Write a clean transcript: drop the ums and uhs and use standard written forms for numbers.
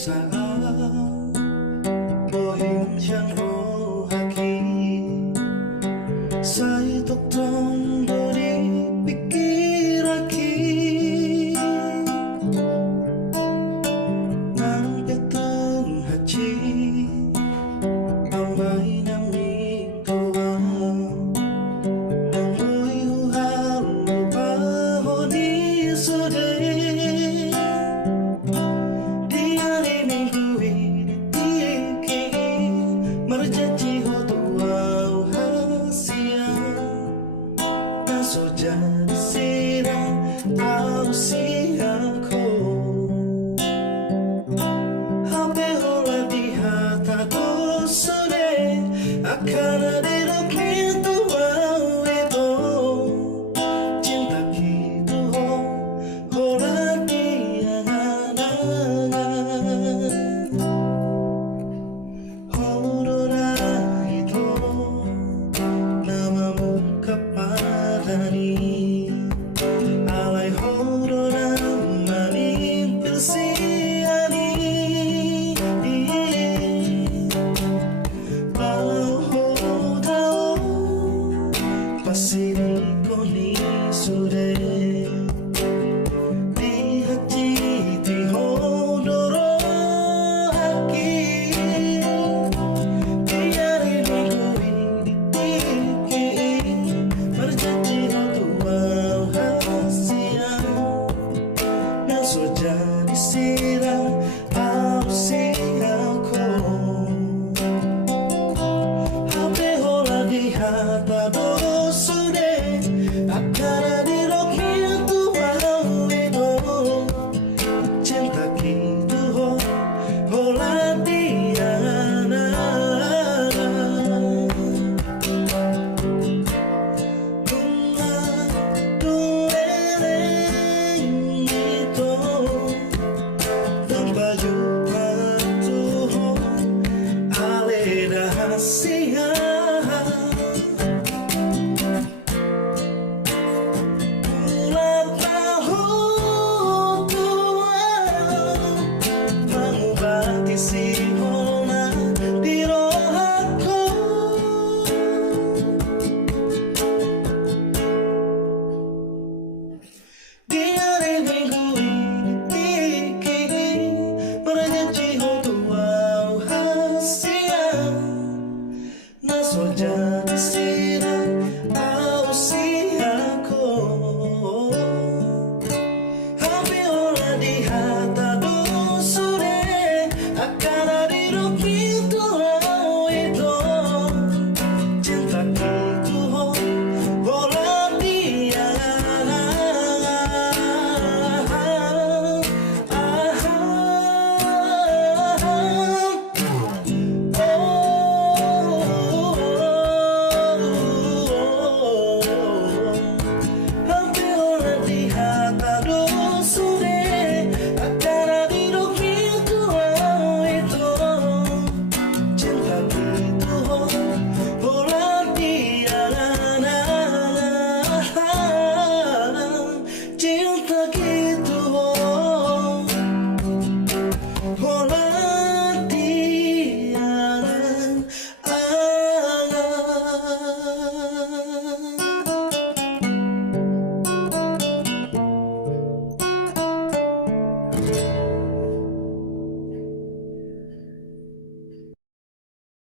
saat bohim yang rohakki saya tongtong dari pikkiranhi nang tung haji pambaenanmi dan huhalupahoni sudah di hari Minggu di tikki merjanji hotuau sian soja sirang ausiaku HP Holan di hata dosure akan ada pintu itu cinta gitu Holan di Angan Angan Hodora itu namamu kepadani alai hodora manik siani walau hodao pasiri koni sudah dihati hodoro haki biari minggu di tikki berjanji hotuau hasian yang soja disiram ausiaku HP Holan di hata dosure akan ada